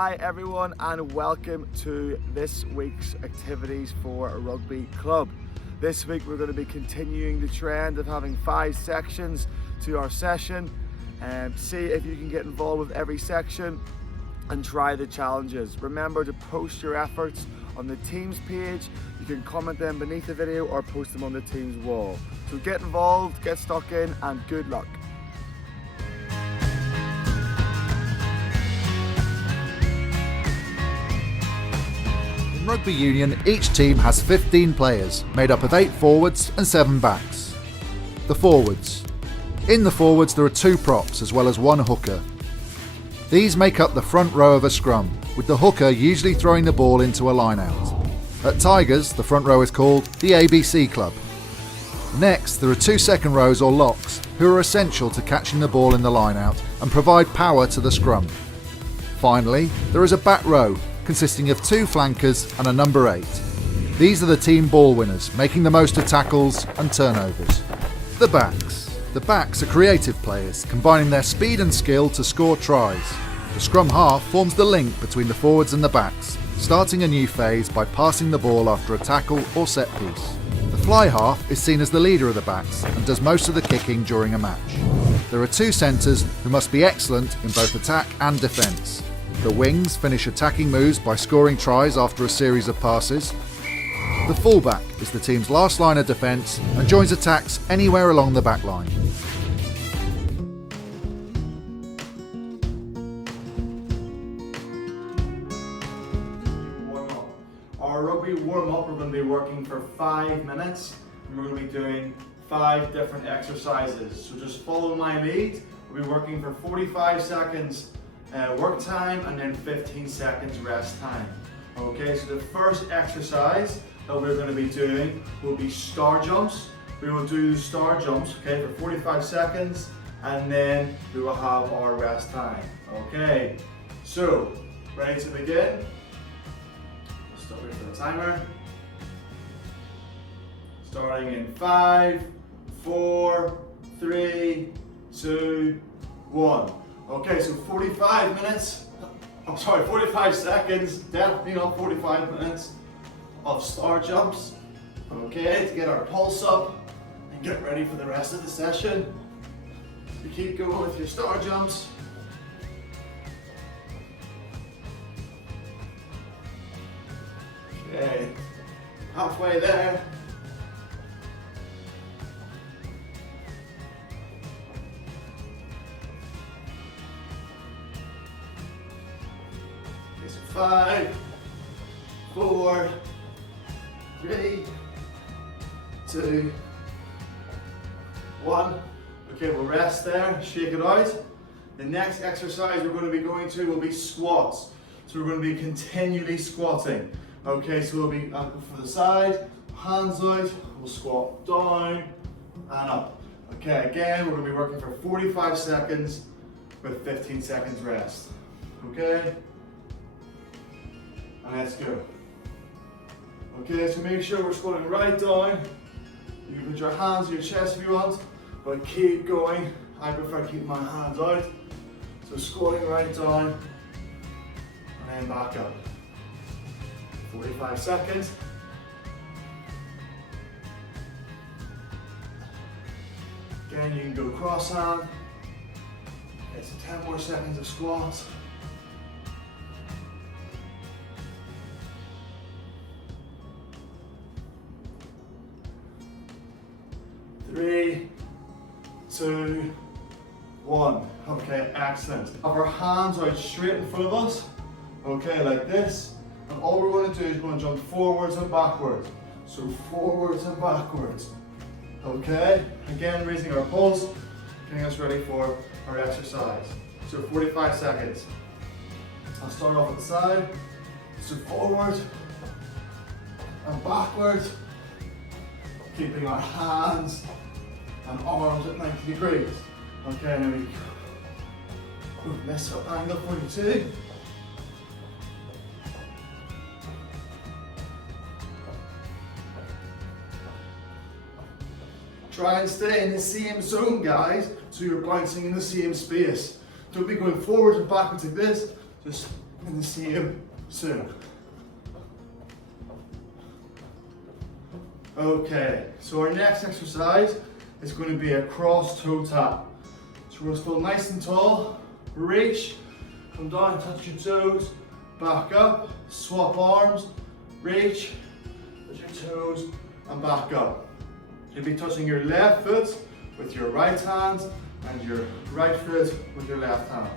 Hi everyone and welcome to this week's activities for Rugby Club. This week we're going to be continuing the trend of having 5 sections to our session and see if you can get involved with every section and try the challenges. Remember to post your efforts on the Teams page. You can comment them beneath the video or post them on the Teams wall. So get involved, get stuck in, and good luck. In rugby union, each team has 15 players, made up of 8 forwards and 7 backs. The forwards. In the forwards there are 2 props as well as 1 hooker. These make up the front row of a scrum, with the hooker usually throwing the ball into a line-out. At Tigers, the front row is called the ABC Club. Next, there are 2 second rows or locks, who are essential to catching the ball in the line-out and provide power to the scrum. Finally, there is a back row, consisting of 2 flankers and a number 8. These are the team ball winners, making the most of tackles and turnovers. The backs. The backs are creative players, combining their speed and skill to score tries. The scrum half forms the link between the forwards and the backs, starting a new phase by passing the ball after a tackle or set piece. The fly half is seen as the leader of the backs and does most of the kicking during a match. There are 2 centres who must be excellent in both attack and defence. The wings finish attacking moves by scoring tries after a series of passes. The fullback is the team's last line of defence and joins attacks anywhere along the back line. Our rugby warm-up, we're going to be working for 5 minutes and we're going to be doing 5 different exercises. So just follow my lead. We'll be working for 45 seconds work time and then 15 seconds rest time. Okay, so the first exercise that we're going to be doing will be star jumps. We will do star jumps, okay, for 45 seconds and then we will have our rest time. Okay, so ready to begin? Stop waiting for the timer. Starting in 5, 4, 3, 2, 1. Okay, so 45 seconds, definitely not 45 minutes of star jumps. Okay, to get our pulse up and get ready for the rest of the session. You keep going with your star jumps. Okay, halfway there. Okay, so 5, 4, 3, 2, 1. Okay, we'll rest there, shake it out. The next exercise we're going to be going to will be squats. So we're going to be continually squatting. Okay, so we'll be for the side, hands out, we'll squat down and up. Okay, again, we're going to be working for 45 seconds with 15 seconds rest. Okay, and let's go. Okay, so make sure we're squatting right down. You can put your hands on your chest if you want, but keep going. I prefer keeping my hands out. So squatting right down and then back up. 45 seconds. Again, you can go cross hand. Okay, so 10 more seconds of squats. Three, 2, 1. Okay, excellent. Have our hands out straight in front of us. Okay, like this. And all we're going to do is we're going to jump forwards and backwards. So forwards and backwards. Okay, again raising our pulse, getting us ready for our exercise. So 45 seconds. I'll start off at the side. So forward and backwards. Keeping our hands and arms at 90 degrees. Okay, now we move this up angle for you too. Try and stay in the same zone, guys, so you're bouncing in the same space. Don't be going forwards and backwards like this. Just And see you soon. Okay, so our next exercise is going to be a cross toe tap. So we're going to stand nice and tall, reach, come down, touch your toes, back up, swap arms, reach, touch your toes, and back up. You'll be touching your left foot with your right hand and your right foot with your left hand.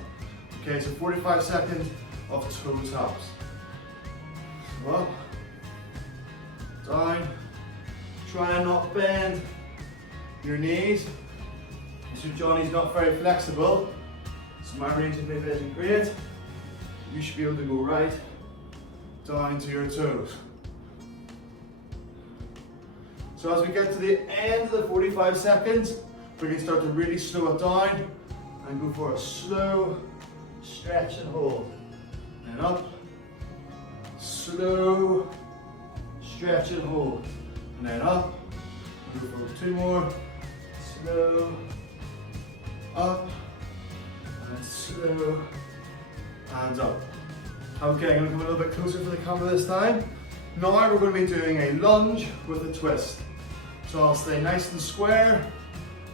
Okay, so 45 seconds of toe taps. So up, down, try and not bend your knees. So Johnny's not very flexible, so my range of movement isn't great. You should be able to go right down to your toes. So as we get to the end of the 45 seconds, we can start to really slow it down and go for a slow stretch and hold. And up, slow stretch and hold. And then up, go for 2 more, slow, up, and slow, and up. Okay, I'm going to come a little bit closer for the camera this time. Now we're going to be doing a lunge with a twist. So I'll stay nice and square,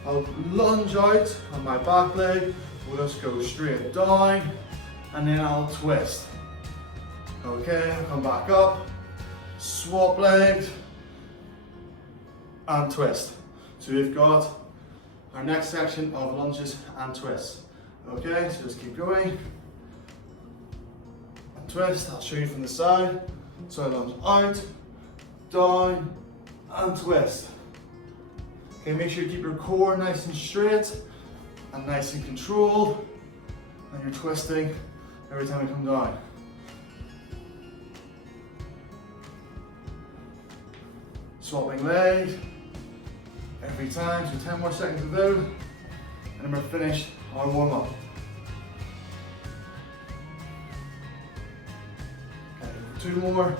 I'll lunge out on my back leg, we'll just go straight down, and then I'll twist. Okay, I'll come back up, swap legs, and twist. So we've got our next section of lunges and twists. Okay, so just keep going. And twist, I'll show you from the side. So I lunge out, down, and twist. Okay, make sure you keep your core nice and straight and nice and controlled. And you're twisting every time you come down. Swapping legs every time, so 10 more seconds to do, and then we're finished our warm up. Okay, 2 more.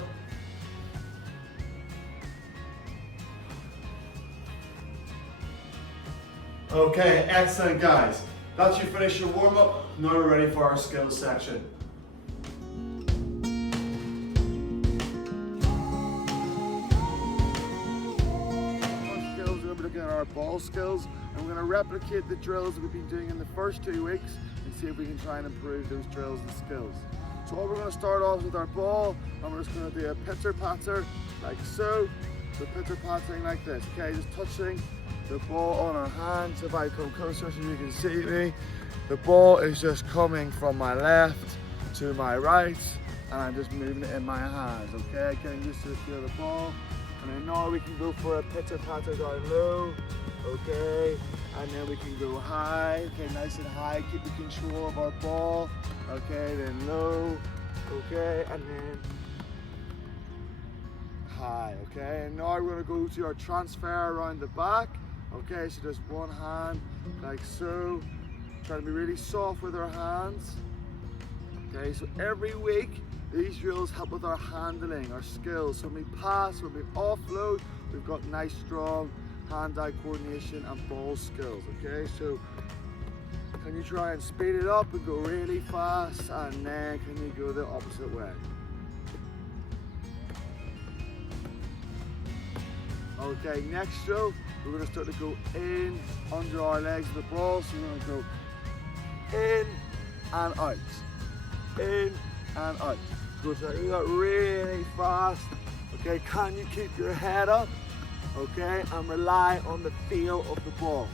Okay, excellent guys. That's you finish your warm up. Now we're ready for our skills section. Our ball skills, and we're going to replicate the drills that we've been doing in the first 2 weeks and see if we can try and improve those drills and skills. So we're going to start off with our ball, and we're just going to do a pitter patter like so. So pitter pattering like this, okay, just touching the ball on our hands. If I come closer so you can see me, the ball is just coming from my left to my right, and I'm just moving it in my hands, okay, getting used to the feel of the ball. And then now we can go for a pitter patter down low, okay, and then we can go high, okay, nice and high, keep the control of our ball, okay, then low, okay, and then high, okay, and now we're going to go to our transfer around the back, okay, so just one hand, like so, try to be really soft with our hands, okay, so every week, these drills help with our handling, our skills. So when we pass, when we offload, we've got nice, strong hand-eye coordination and ball skills, okay? So can you try and speed it up and go really fast, and then can you go the opposite way? Okay, next drill, we're gonna start to go in, under our legs of the ball. So we're gonna go in and out, in and out. So try to do that really fast. Okay, can you keep your head up? Okay, and rely on the feel of the ball.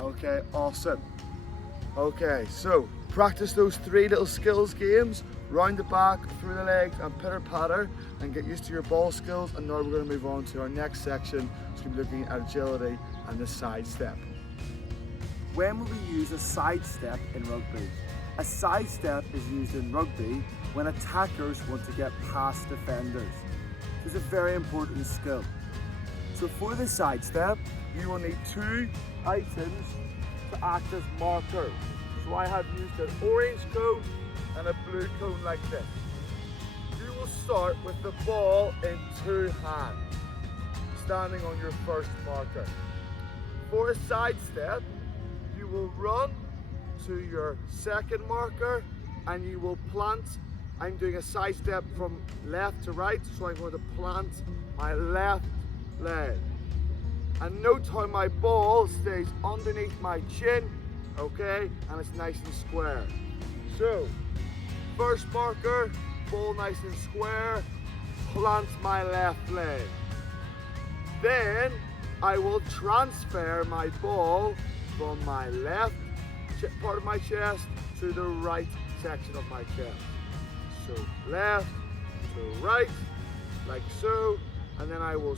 Okay, awesome. Okay, so practice those 3 little skills games, round the back, through the legs, and pitter patter, and get used to your ball skills. And now we're going to move on to our next section, which we're looking at agility and the side step. When will we use a side step in rugby? A side step is used in rugby when attackers want to get past defenders. It's a very important skill. So for the side step, you will need 2 items to act as markers. So I have used an orange cone and a blue cone like this. You will start with the ball in 2 hands, standing on your first marker. For a side step, run to your second marker and you will plant. I'm doing a side step from left to right, so I'm going to plant my left leg. And note how my ball stays underneath my chin, okay, and it's nice and square. So, first marker, ball nice and square, plant my left leg. Then I will transfer my ball from my left part of my chest to the right section of my chest. So left to right, like so, and then I will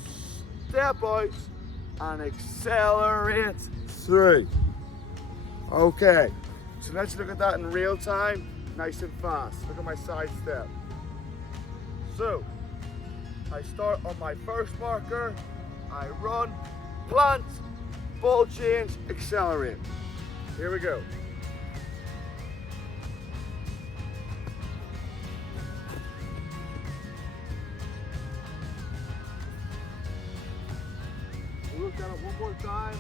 step out and accelerate through. Okay, so let's look at that in real time, nice and fast. Look at my side step. So, I start on my first marker, I run, plant, ball change, accelerate. Here we go. We'll look at it one more time.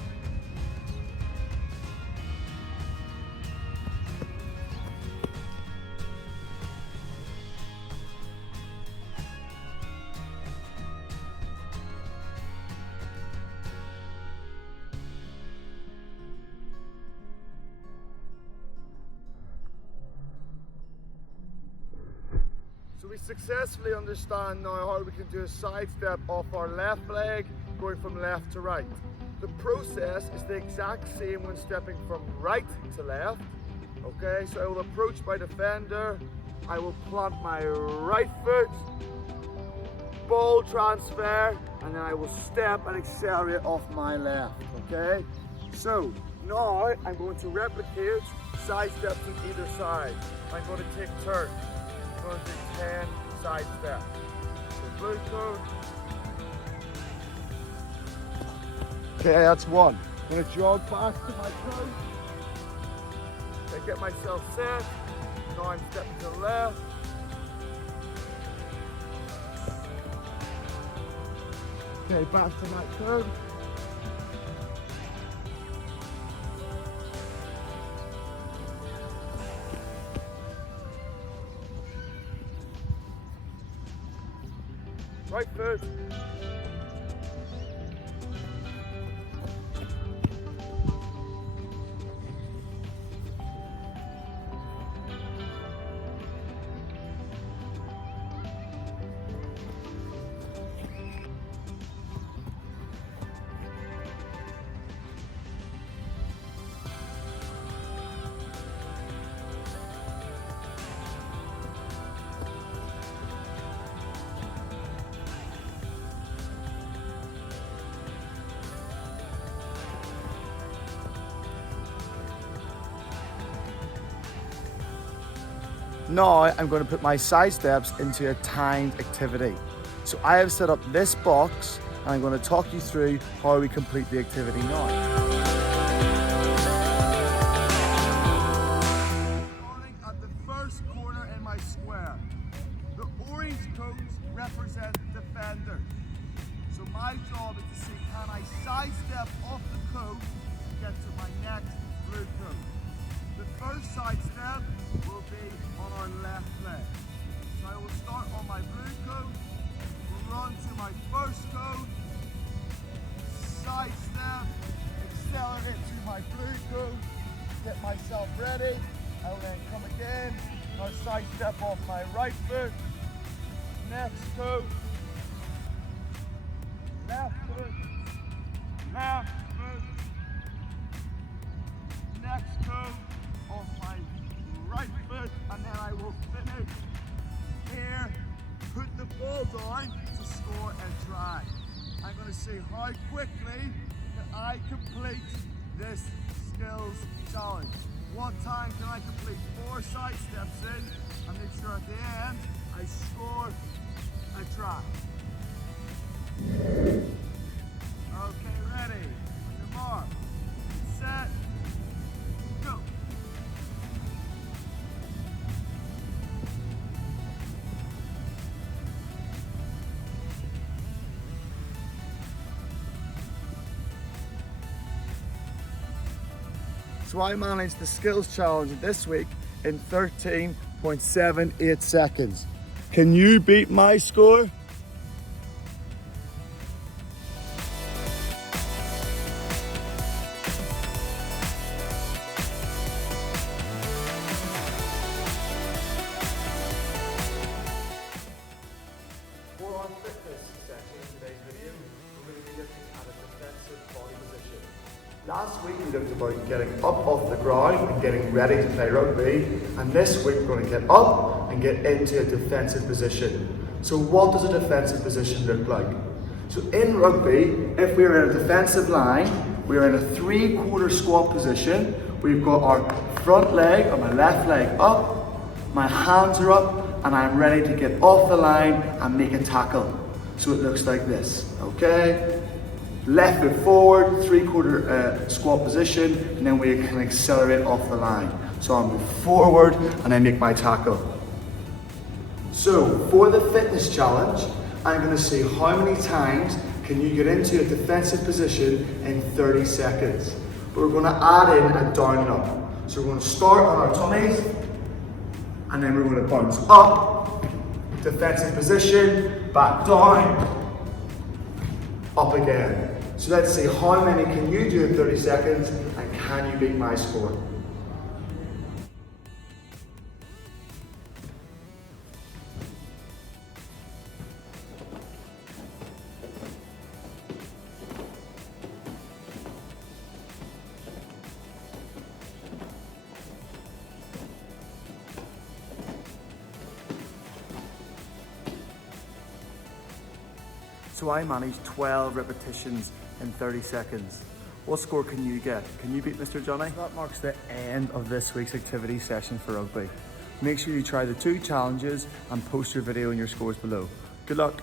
So we successfully understand now how we can do a side step off our left leg, going from left to right. The process is the exact same when stepping from right to left. Okay, so I will approach my defender, I will plant my right foot, ball transfer, and then I will step and accelerate off my left, okay? So now I'm going to replicate side steps on either side. I'm going to take turns. I'm going to do 10 side steps. So blue cone. Okay, that's one. I'm going to jog back to my toe. I get myself set. Now I'm stepping to the left. Okay, back to my toe. Right foot. Now I'm going to put my side steps into a timed activity. So I have set up this box and I'm going to talk you through how we complete the activity now. Starting at the first corner in my square. The orange coats represent defenders. So my job is to see, can I sidestep off the coat to get to my next blue coat. The first side step will be on our left leg. So I will start on my blue coat, run to my first coat, side step, accelerate to my blue coat, get myself ready. I will then come again, now side step off my right foot, next coat, left foot, left foot, next coat, off my right foot, and then I will finish here, put the ball down to score a try. I'm going to see how quickly that I complete this skills challenge. What time can I complete 4 side steps in and make sure at the end I score a try. Okay, ready, on your mark, set, go. So I managed the skills challenge this week in 13.78 seconds. Can you beat my score? For our fitness section in today's video, we're going to be looking at a defensive body position. Last week we looked about getting up off the ground and getting ready to play rugby, and this week we're going to get up and get into a defensive position. So what does a defensive position look like? So in rugby, if we're in a defensive line, we're in a 3/4 squat position. We've got our front leg or my left leg up, my hands are up, and I'm ready to get off the line and make a tackle. So it looks like this, okay? Left foot forward, 3/4 squat position, and then we can accelerate off the line. So I'll move forward and I make my tackle. So for the fitness challenge, I'm going to see how many times can you get into a defensive position in 30 seconds. But we're going to add in a down and up. So we're going to start on our tummies, and then we're going to bounce up, defensive position, back down, up again. So let's see how many can you do in 30 seconds, and can you beat my score? So I managed 12 repetitions in 30 seconds. What score can you get? Can you beat Mr. Johnny? That marks the end of this week's activity session for rugby. Make sure you try the 2 challenges and post your video and your scores below. Good luck.